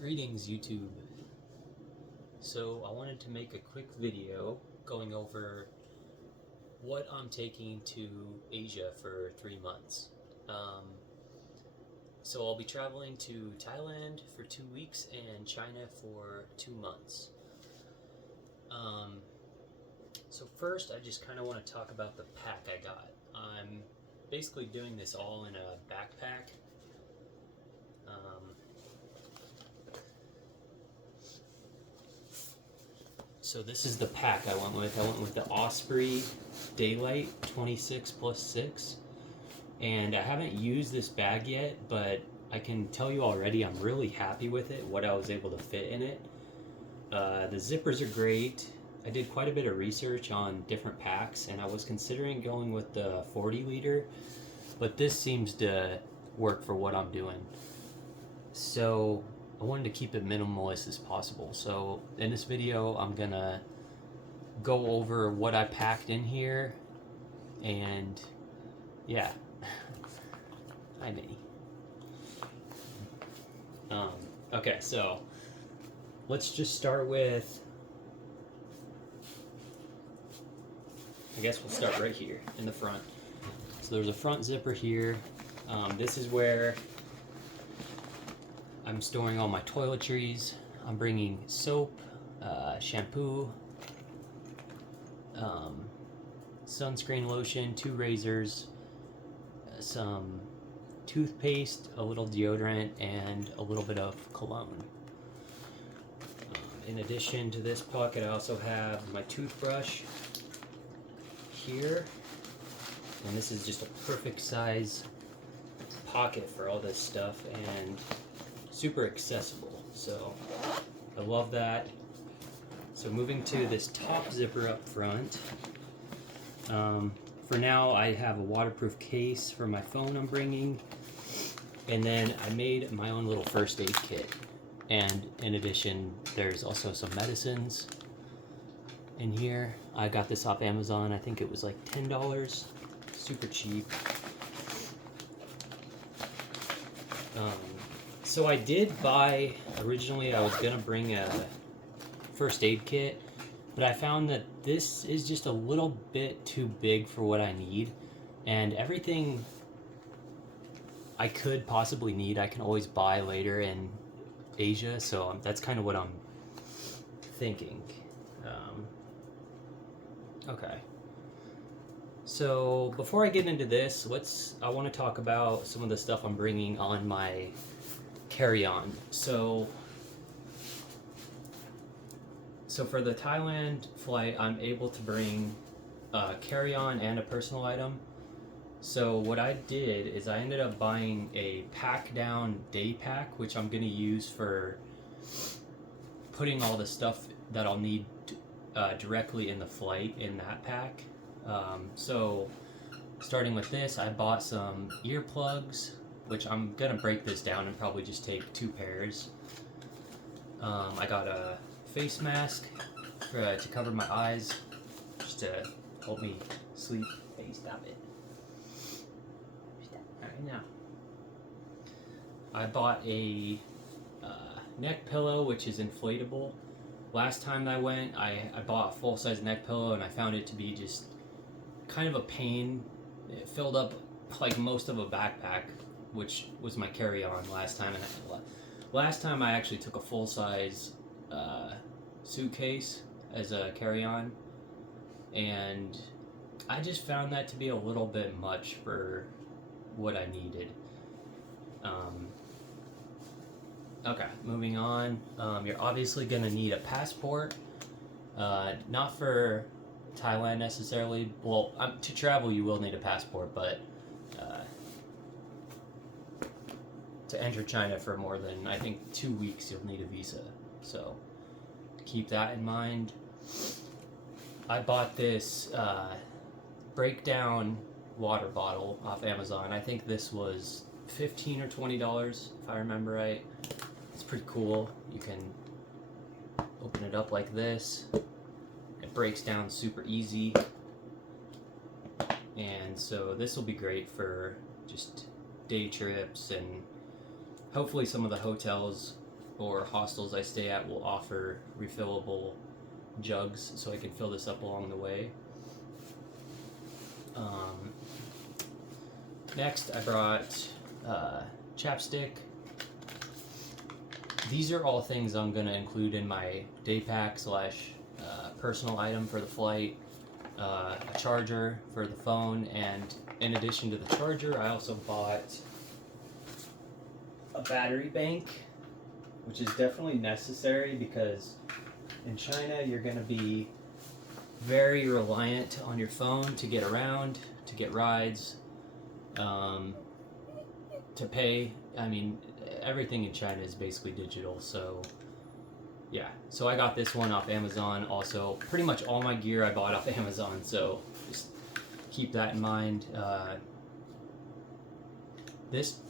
Greetings YouTube. So I wanted to make a quick video going over what I'm taking to Asia for 3 months. So I'll be traveling to Thailand for 2 weeks and China for 2 months. So first I just kind of want to talk about the pack I got. I'm basically doing this all in a backpack. So this is the pack I went with. I went with the Osprey Daylite 26+6. And I haven't used this bag yet, but I can tell you already I'm really happy with it, what I was able to fit in it. The zippers are great. I did quite a bit of research on different packs, and I was considering going with the 40 liter, but this seems to work for what I'm doing. So I wanted to keep it minimalist as possible. So in this video, I'm gonna go over what I packed in here, and yeah. Hi, Minnie. Okay, so let's just start with, I guess we'll start right here in the front. So there's a front zipper here. This is where I'm storing all my toiletries. I'm bringing soap, shampoo, sunscreen lotion, 2 razors, some toothpaste, a little deodorant, and a little bit of cologne. In addition to this pocket, I also have my toothbrush here, and this is just a perfect size pocket for all this stuff and super accessible, so I love that. So moving to this top zipper up front, for now I have a waterproof case for my phone I'm bringing, and then I made my own little first aid kit, and in addition there's also some medicines in here. I got this off Amazon. I think it was like $10, super cheap. So I did buy, originally I was gonna bring a first aid kit, but I found that this is just a little bit too big for what I need, and everything I could possibly need I can always buy later in Asia, so that's kind of what I'm thinking. Okay. So before I get into this, I want to talk about some of the stuff I'm bringing on my carry-on. So for the Thailand flight, I'm able to bring a carry-on and a personal item. So what I did is I ended up buying a pack-down day pack, which I'm going to use for putting all the stuff that I'll need directly in the flight in that pack. So starting with this, I bought some earplugs, which I'm gonna break this down and probably just take 2 pairs. I got a face mask to cover my eyes, just to help me sleep. Hey, stop it. Alright, now. I bought a neck pillow, which is inflatable. Last time I went, I bought a full-size neck pillow, and I found it to be just kind of a pain. It filled up like most of a backpack, which was my carry-on last time. And last time I actually took a full-size suitcase as a carry-on, and I just found that to be a little bit much for what I needed. Okay, moving on. You're obviously going to need a passport. Not for Thailand necessarily. Well, to travel you will need a passport, but to enter China for more than, I think, 2 weeks you'll need a visa. So keep that in mind. I bought this breakdown water bottle off Amazon. I think this was $15 or $20 if I remember right. It's pretty cool. You can open it up like this. It breaks down super easy, and so this will be great for just day trips, and hopefully some of the hotels or hostels I stay at will offer refillable jugs, so I can fill this up along the way. Next, I brought chapstick. These are all things I'm going to include in my day pack slash personal item for the flight. A charger for the phone, and in addition to the charger, I also bought a battery bank, which is definitely necessary because in China you're going to be very reliant on your phone to get around, to get rides, to pay. I mean, everything in China is basically digital, so yeah. So I got this one off Amazon. Also, pretty much all my gear I bought off Amazon, so just keep that in mind. This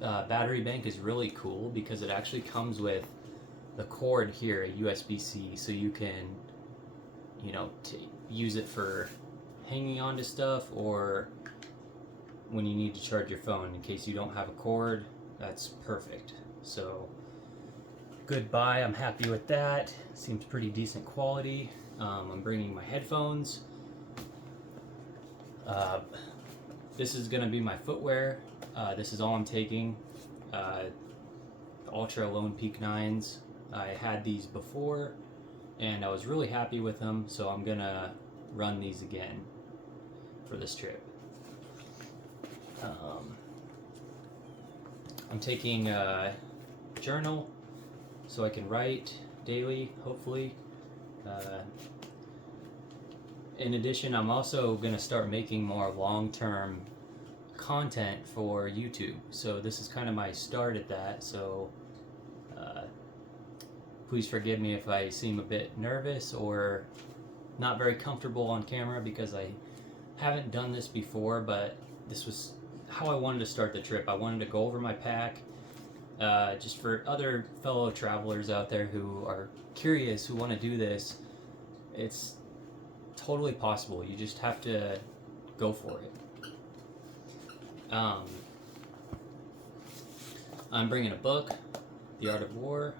battery bank is really cool because it actually comes with the cord here, a USB-C, so you can, you know, use it for hanging on to stuff, or when you need to charge your phone in case you don't have a cord. That's perfect. So good buy. I'm happy with that. Seems pretty decent quality. I'm bringing my headphones. This is gonna be my footwear. This is all I'm taking. Ultra Lone Peak 9s. I had these before and I was really happy with them, so I'm gonna run these again for this trip. I'm taking a journal so I can write daily, hopefully. In addition, I'm also going to start making more long-term content for YouTube. So this is kind of my start at that. So please forgive me if I seem a bit nervous or not very comfortable on camera, because I haven't done this before, but this was how I wanted to start the trip. I wanted to go over my pack, just for other fellow travelers out there who are curious, who want to do this. It's totally possible. You just have to go for it. I'm bringing a book, The Art of War.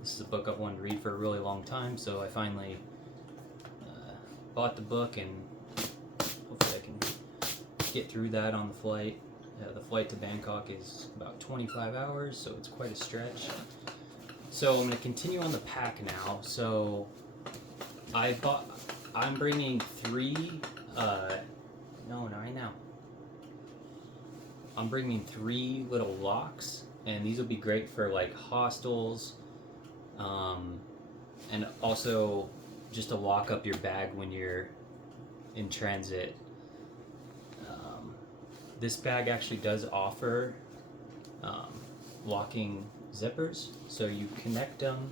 This is a book I've wanted to read for a really long time, so I finally bought the book, and hopefully I can get through that on the flight. The flight to Bangkok is about 25 hours, so it's quite a stretch. So I'm going to continue on the pack now. So I'm bringing I'm bringing 3 little locks, and these will be great for like hostels, and also just to lock up your bag when you're in transit. This bag actually does offer locking zippers, so you connect them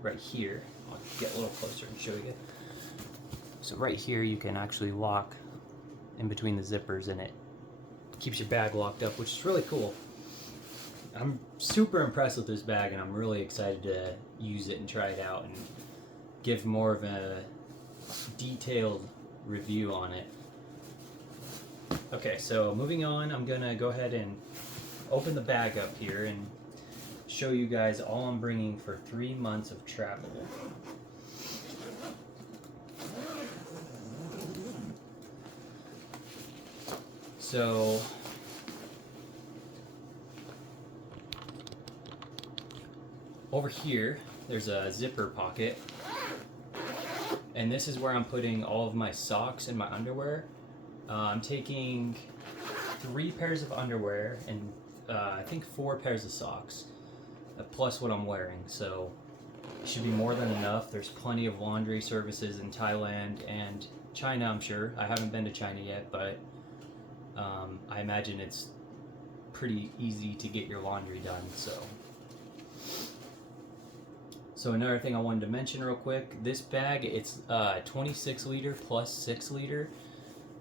right here. I'll get a little closer and show you. So right here you can actually lock in between the zippers, and it keeps your bag locked up, which is really cool. I'm super impressed with this bag, and I'm really excited to use it and try it out and give more of a detailed review on it. Okay, so moving on, I'm gonna go ahead and open the bag up here and show you guys all I'm bringing for 3 months of travel. So over here, there's a zipper pocket, and this is where I'm putting all of my socks and my underwear. I'm taking 3 pairs of underwear and I think 4 pairs of socks, plus what I'm wearing, so it should be more than enough. There's plenty of laundry services in Thailand and China, I'm sure. I haven't been to China yet, but I imagine it's pretty easy to get your laundry done. So another thing I wanted to mention real quick, this bag, it's 26 liter plus 6 liter.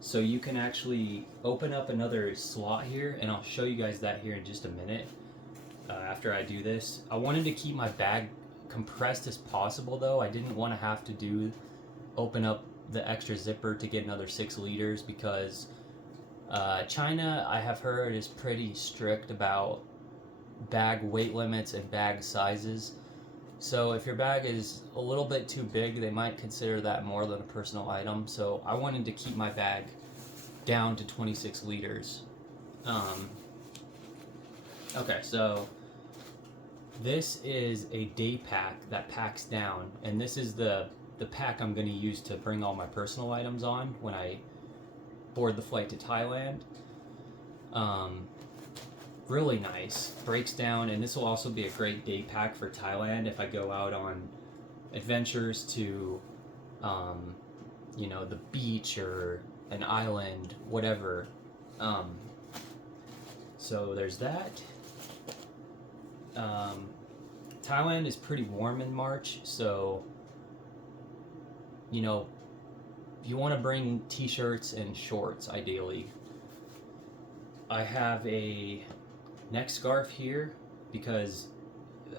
So you can actually open up another slot here, and I'll show you guys that here in just a minute after I do this. I wanted to keep my bag compressed as possible though. I didn't want to have to open up the extra zipper to get another 6 liters, because China, I have heard, is pretty strict about bag weight limits and bag sizes. So if your bag is a little bit too big, they might consider that more than a personal item. So I wanted to keep my bag down to 26 liters. Okay, so this is a day pack that packs down, and this is the pack I'm going to use to bring all my personal items on when I board the flight to Thailand. Really nice, breaks down, and this will also be a great day pack for Thailand if I go out on adventures to, the beach or an island, whatever. So there's that. Thailand is pretty warm in March, so you want to bring t-shirts and shorts ideally. I have a neck scarf here because,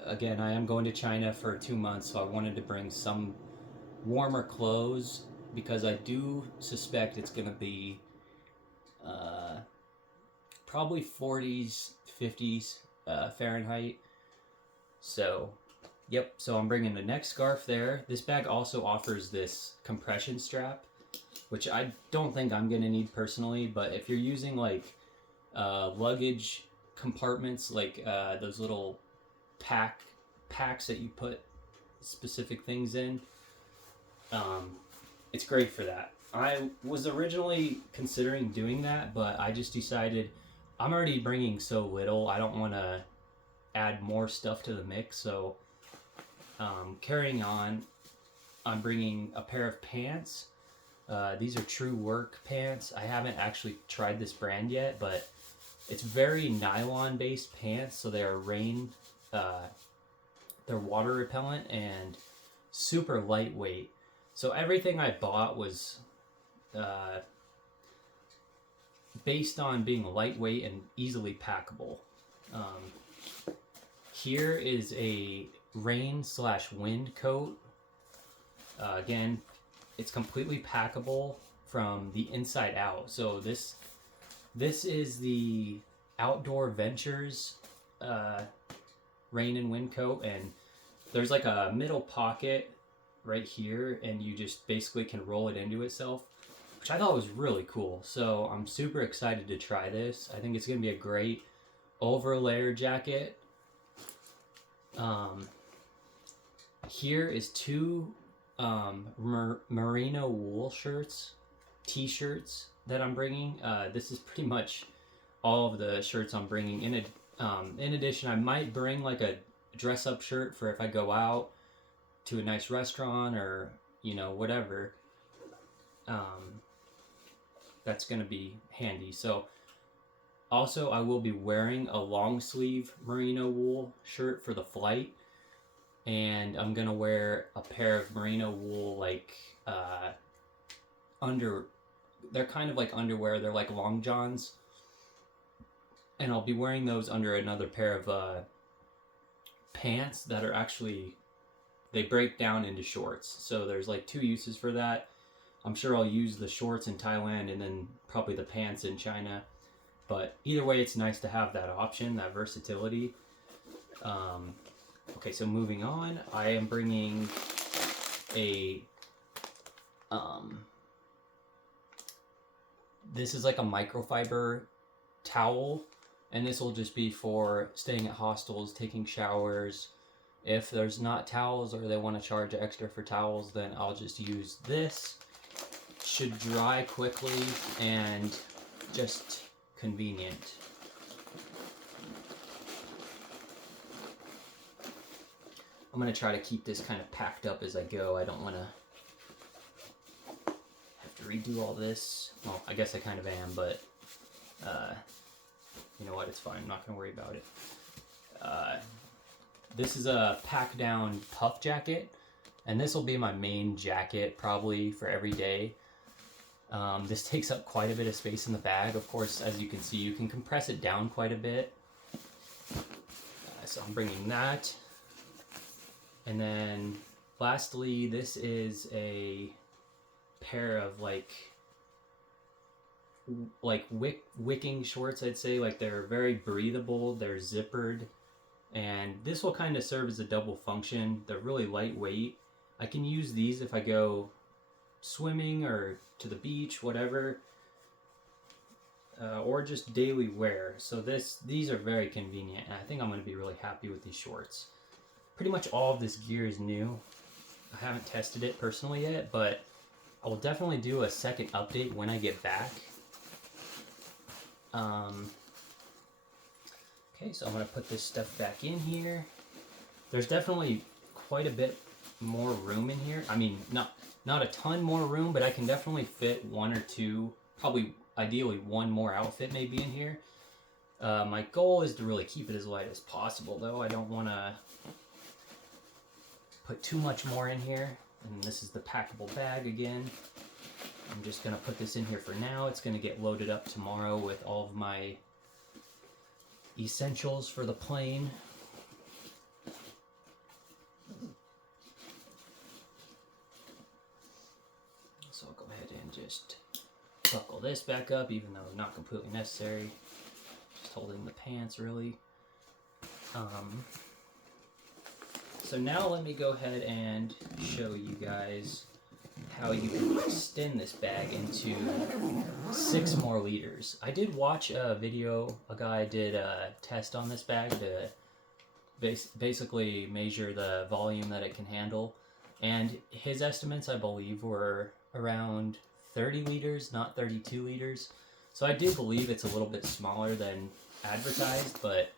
again, I am going to China for 2 months, so I wanted to bring some warmer clothes because I do suspect it's going to be probably 40s, 50s Fahrenheit. So, yep, so I'm bringing the neck scarf there. This bag also offers this compression strap, which I don't think I'm going to need personally, but if you're using like luggage compartments, like those little packs that you put specific things in, it's great for that. I was originally considering doing that, but I just decided I'm already bringing so little, I don't want to add more stuff to the mix. So carrying on, I'm bringing a pair of pants. These are True Work pants. I haven't actually tried this brand yet, but it's very nylon based pants, so they're they're water repellent and super lightweight. So everything I bought was based on being lightweight and easily packable. Here is a rain/wind coat. Again, it's completely packable from the inside out. So this is the Outdoor Ventures rain and wind coat, and there's like a middle pocket right here, and you just basically can roll it into itself, which I thought was really cool. So I'm super excited to try this. I think it's going to be a great over layer jacket. Here is two merino wool t-shirts that I'm bringing. This is pretty much all of the shirts I'm bringing. In addition, I might bring like a dress-up shirt for if I go out to a nice restaurant or whatever. That's gonna be handy. So also I will be wearing a long sleeve merino wool shirt for the flight, and I'm gonna wear a pair of merino wool they're kind of like underwear, they're like long johns, and I'll be wearing those under another pair of pants that are actually, they break down into shorts. So there's like two uses for that. I'm sure I'll use the shorts in Thailand and then probably the pants in China. But either way, it's nice to have that option, that versatility. Okay, so moving on, I am bringing this is like a microfiber towel, and this will just be for staying at hostels, taking showers. If there's not towels or they want to charge extra for towels, then I'll just use this. Should dry quickly and just convenient. I'm going to try to keep this kind of packed up as I go. I don't want to have to redo all this. Well, I guess I kind of am, but you know what? It's fine. I'm not going to worry about it. This is a pack down puff jacket, and this will be my main jacket probably for every day. This takes up quite a bit of space in the bag. Of course, as you can see, you can compress it down quite a bit. So I'm bringing that. And then lastly, this is a pair of like like wicking shorts, I'd say. Like they're very breathable, they're zippered, and this will kind of serve as a double function. They're really lightweight. I can use these if I go swimming or to the beach, whatever, or just daily wear. So these are very convenient, and I think I'm going to be really happy with these shorts. Pretty much all of this gear is new. I haven't tested it personally yet, but I will definitely do a second update when I get back. Okay, so I'm going to put this stuff back in here. There's definitely quite a bit more room in here. I mean, not a ton more room, but I can definitely fit one or two, probably ideally one more outfit maybe in here. My goal is to really keep it as light as possible, though. I don't want to put too much more in here. And this is the packable bag again. I'm just going to put this in here for now. It's going to get loaded up tomorrow with all of my essentials for the plane. So I'll go ahead and just buckle this back up, even though not completely necessary. Just holding the pants, really. So now let me go ahead and show you guys how you can extend this bag into 6 more liters. I did watch a video, a guy did a test on this bag to basically measure the volume that it can handle, and his estimates, I believe, were around 30 liters, not 32 liters. So I do believe it's a little bit smaller than advertised, but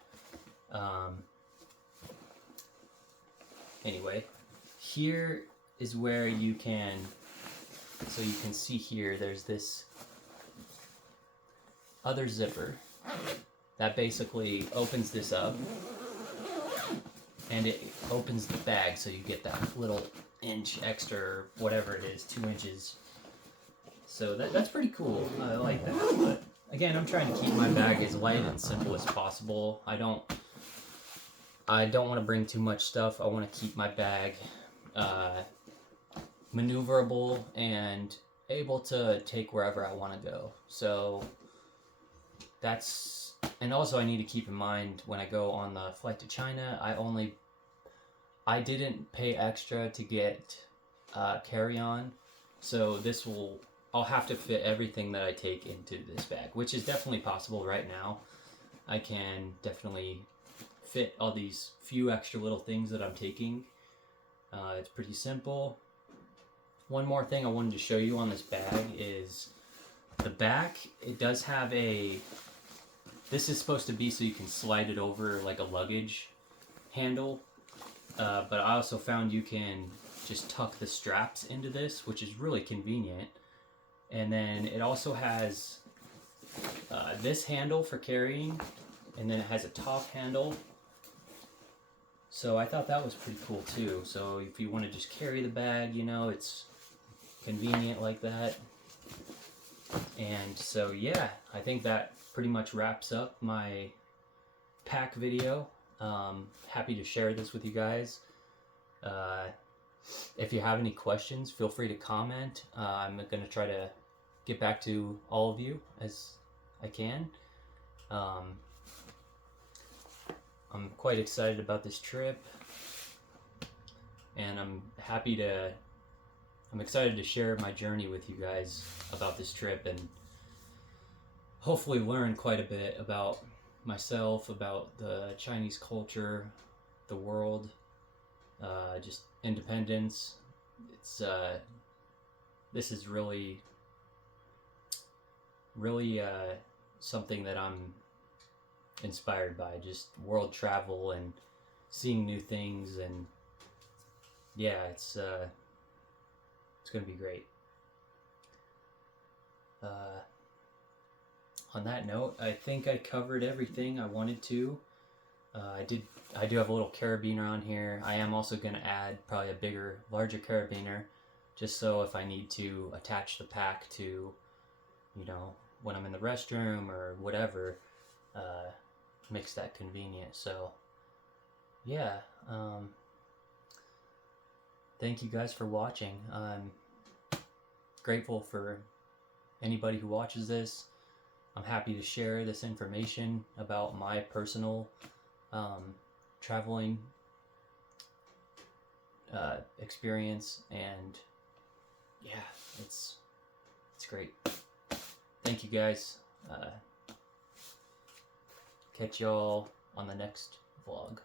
anyway, here is where you can, so you can see here, there's this other zipper that basically opens this up, and it opens the bag so you get that little inch extra, or whatever it is, 2 inches. So that's pretty cool. I like that. But again, I'm trying to keep my bag as light and simple as possible. I don't want to bring too much stuff. I want to keep my bag maneuverable and able to take wherever I want to go. So that's, and also I need to keep in mind when I go on the flight to China, I didn't pay extra to get carry-on, so I'll have to fit everything that I take into this bag, which is definitely possible right now. I can definitely fit all these few extra little things that I'm taking. It's pretty simple. One more thing I wanted to show you on this bag is the back. It does have this is supposed to be so you can slide it over like a luggage handle, but I also found you can just tuck the straps into this, which is really convenient. And then it also has this handle for carrying, and then it has a top handle. So I thought that was pretty cool too. So if you want to just carry the bag, it's convenient like that. And so yeah, I think that pretty much wraps up my pack video. Happy to share this with you guys. If you have any questions, feel free to comment. I'm going to try to get back to all of you as I can. I'm quite excited about this trip, and I'm excited to share my journey with you guys about this trip, and hopefully learn quite a bit about myself, about the Chinese culture, the world, just independence. This is really something that I'm inspired by, just world travel and seeing new things, and yeah, it's gonna be great. On that note, I think I covered everything I wanted to. I do have a little carabiner on here. I am also going to add probably a larger carabiner, just so if I need to attach the pack to, when I'm in the restroom or whatever, makes that convenient. So yeah, thank you guys for watching. I'm grateful for anybody who watches this. I'm happy to share this information about my personal traveling experience, and yeah, it's great. Thank you guys. Catch y'all on the next vlog.